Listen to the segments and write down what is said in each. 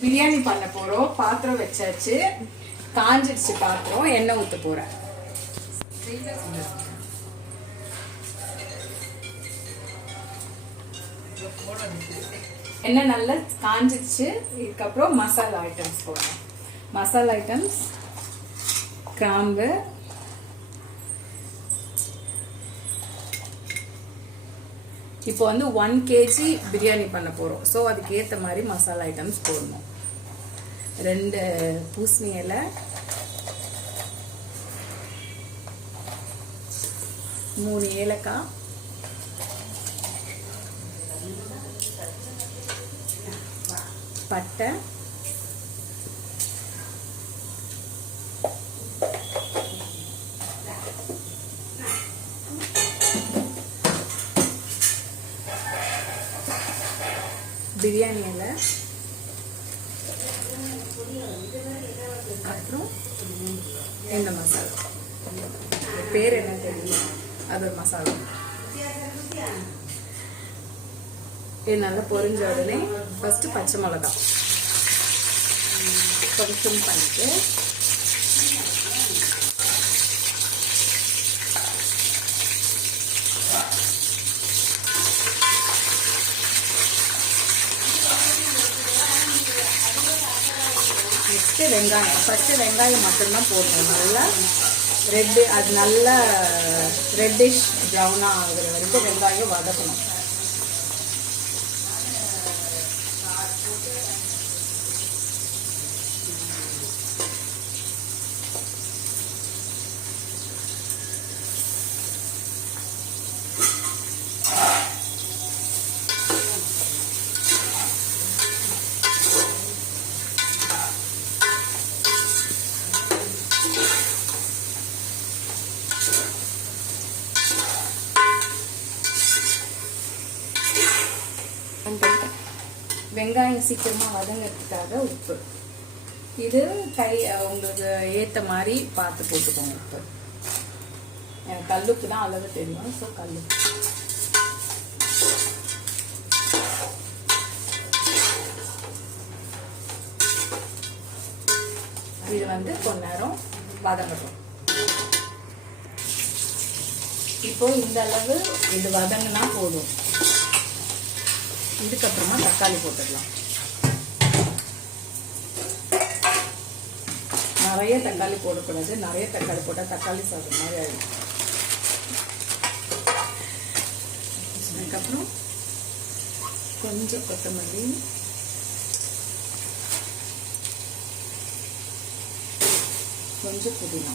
பிரியாணி பண்ண போறோம். பாத்திரம் வச்சாச்சு, காஞ்சிடுச்சு பாத்திரம். எண்ணெய் ஊத்த போறேன். எண்ணெய் நல்லா காஞ்சிடுச்சு. இதுக்கப்புறம் மசாலா ஐட்டம்ஸ் போடுறேன். மசாலா ஐட்டம்ஸ் கிராம்பு, இப்போ வந்து 1 kg பிரியாணி பண்ண போறோம். ஸோ அதுக்கு ஏற்ற மாதிரி மசாலா ஐட்டம்ஸ் போடணும். 2 பூசணி இலை, 3 ஏலக்காய், பட்டை, பிரியாணி இலை, அப்புறம் இந்த மசாலா பேர் என்ன தெரியும், அது ஒரு மசாலா. இது நல்லா பொரிஞ்ச உடனே ஃபர்ஸ்ட் பச்சை மிளகாய் கொஞ்சம் பண்ணிட்டு நெக்ஸ்ட் வெங்காயம். ஃபர்ஸ்ட் வெங்காயம் மட்டும்தான் போடணும். நல்லா ரெட்டு, அது நல்லா ரெட்டிஷ் ப்ரௌனாக ஆகுற வரைக்கும் வெங்காயம் வதக்கணும். வெங்காயம் சீக்கிரமாக வதங்கிறதுக்காக உப்பு. இது உங்களுக்கு ஏற்ற மாதிரி பார்த்து போட்டுக்கோங்க. உப்பு எனக்கு கல்லுப்பு தான் அளவு தெரியும். ஸோ கல்லுப்பு. இது வந்து கொஞ்ச நேரம் வதங்கட்டும். இப்போ இந்த அளவு இது வதங்கினா போதும். இதுக்கப்புறமா தக்காளி போட்டுக்கலாம். நிறைய தக்காளி போடக்கூடாது. நிறைய தக்காளி போட்டால் தக்காளி சாதம் மாதிரி ஆயிடும். அதுக்கப்புறம் கொஞ்சம் கொத்தமல்லி, கொஞ்சம் புதினா,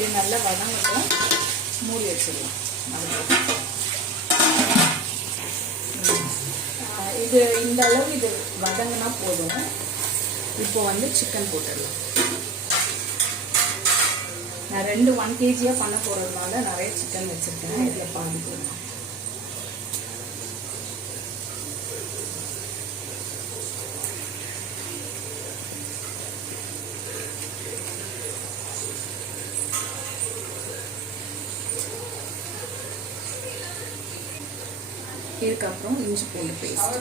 இது நல்லா வதங்கட்டும். மூடி வச்சிடலாம். இது இந்த அளவு இது வதங்கினா போதும். இப்போ வந்து சிக்கன் போட்டுடலாம். நான் 1 kg பண்ண போறதுனால நிறைய சிக்கன் வச்சிருக்கேன். இதில் பாதி போடலாம். இதுக்கப்புறம் இஞ்சி பூண்டு பேஸ்ட்,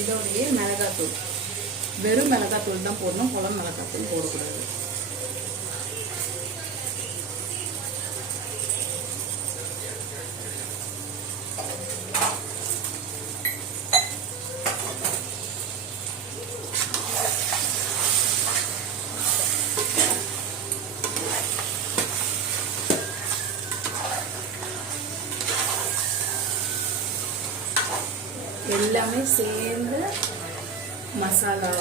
இதோடைய மிளகாத்தூள். வெறும் மிளகாத்தூள் தான் போடணும். குழம்பு மிளகாத்தூள் போடக்கூடாது. எல்லாமே சேர்ந்து மசாலா,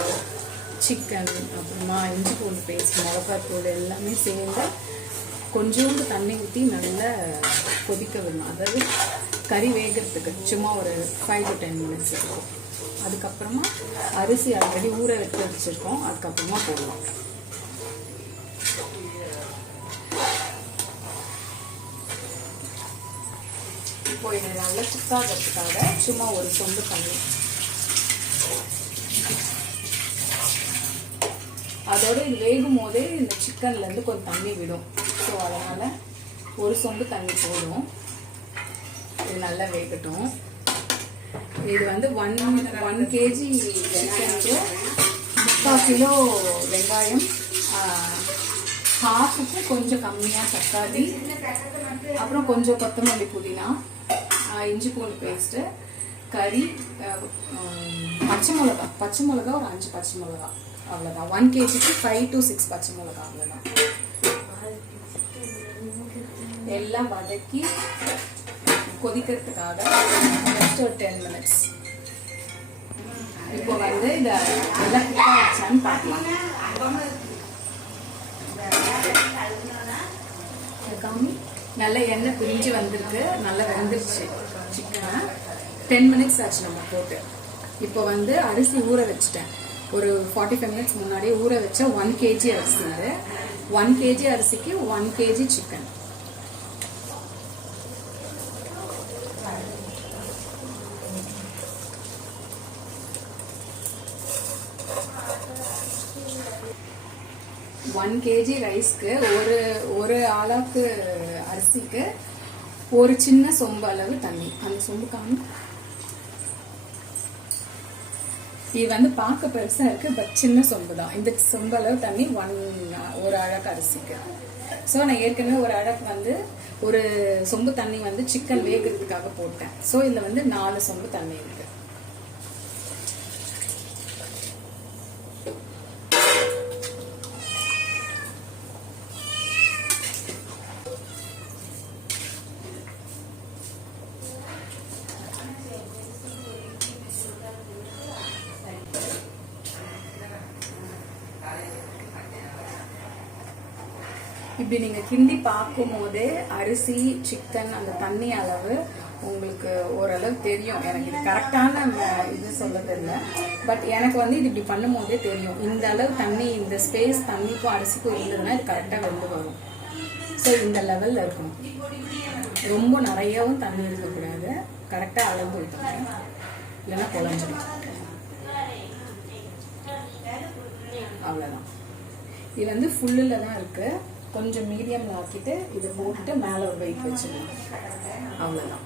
சிக்கன், அப்புறமா இஞ்சி பூண்டு பேஸ்ட், மிளகாத்தூள் எல்லாமே சேர்ந்து கொஞ்சோண்டு தண்ணி ஊற்றி நல்லா கொதிக்க விடணும். அதாவது கறி வேகிறதுக்கு சும்மா ஒரு 5 to 10 minutes இருக்கும். அதுக்கப்புறமா அரிசி ஆல்ரெடி ஊற எடுத்து வச்சுருக்கோம், அதுக்கப்புறமா போடலாம். இப்போ இதை நல்லா குக்காகிறதுக்காக சும்மா ஒரு சொம்பு தண்ணி, அதோட இது வேகும் போதே இந்த சிக்கன்லேருந்து கொஞ்சம் தண்ணி விடும். ஸோ அதனால் ஒரு சொம்பு தண்ணி போடும். இது நல்லா வேகட்டும். இது வந்து 1 kg சிக்கனுக்கு 3/4 கிலோ வெங்காயம், ஹாஃபுக்கு கொஞ்சம் கம்மியாக தக்காளி, அப்புறம் கொஞ்சம் கொத்தமல்லி, புதினா, இஞ்சி பூண்டு பேஸ்ட்டு, கறி, பச்சை மிளகா ஒரு 5 பச்சை மிளகா, அவ்வளோதான். 1 kgக்கு 5 to 6 பச்சை மிளகா, அவ்வளோதான். எல்லாம் வதக்கி கொதிக்கிறதுக்காக ஜஸ்ட் ஒரு 10 minutes. இப்போ வந்து இதை எல்லாம் குக்காக வச்சான்னு பார்க்கலாம். நல்லா எண்ணெய் பிரிஞ்சு வந்திருக்கு, நல்லா வெந்துருச்சு சிக்கனை. 10 minutes ஆச்சு நம்ம போட்டு. இப்போ வந்து அரிசி ஊற வச்சுட்டேன். ஒரு 45 minutes முன்னாடியே ஊற வச்ச 1 kg அரிசி. 1 kg அரிசிக்கு 1 kg சிக்கன். ஒன் கேஜி ரைஸ்க்கு ஒரு ஆளாக்கு அரிசிக்கு ஒரு சின்ன சொம்பு அளவு தண்ணி. அந்த சொம்பு காமி. இது வந்து பார்க்க பெருசா இருக்கு, பட் சின்ன சொம்பு தான். இந்த சொம்பு அளவு தண்ணி ஒரு அழகு அரிசிக்கு. ஸோ நான் ஏற்கனவே ஒரு அழகு வந்து ஒரு சொம்பு தண்ணி வந்து சிக்கன் வேகிறதுக்காக போட்டேன். ஸோ இதில் வந்து 4 சொம்பு தண்ணி இருக்கு. இப்படி நீங்கள் கிண்டி பார்க்கும் போதே அரிசி, சிக்கன், அந்த தண்ணி அளவு உங்களுக்கு ஓரளவு தெரியும். எனக்கு இது கரெக்டான இது சொல்ல தெரியல, பட் எனக்கு வந்து இது இப்படி பண்ணும் போதே தெரியும். இந்த அளவு தண்ணி, இந்த ஸ்பேஸ் தண்ணிக்கும் அரிசிக்கும் இருந்ததுன்னா இது கரெக்டாக வெந்து வரும். ஸோ இந்த லெவலில் இருக்கணும். ரொம்ப நிறையவும் தண்ணி இருக்கக்கூடாது, கரெக்டாக அளவு ஊற்றணும், இல்லைன்னா குழஞ்சிடும். அவ்வளோதான். இது வந்து ஃபுல்லில் தான் இருக்குது. கொஞ்சம் மீடியமில் ஆக்கிட்டு இதை போட்டுட்டு மேலே ஒரு வெயிட் வச்சிடலாம். அவ்வளோதான்.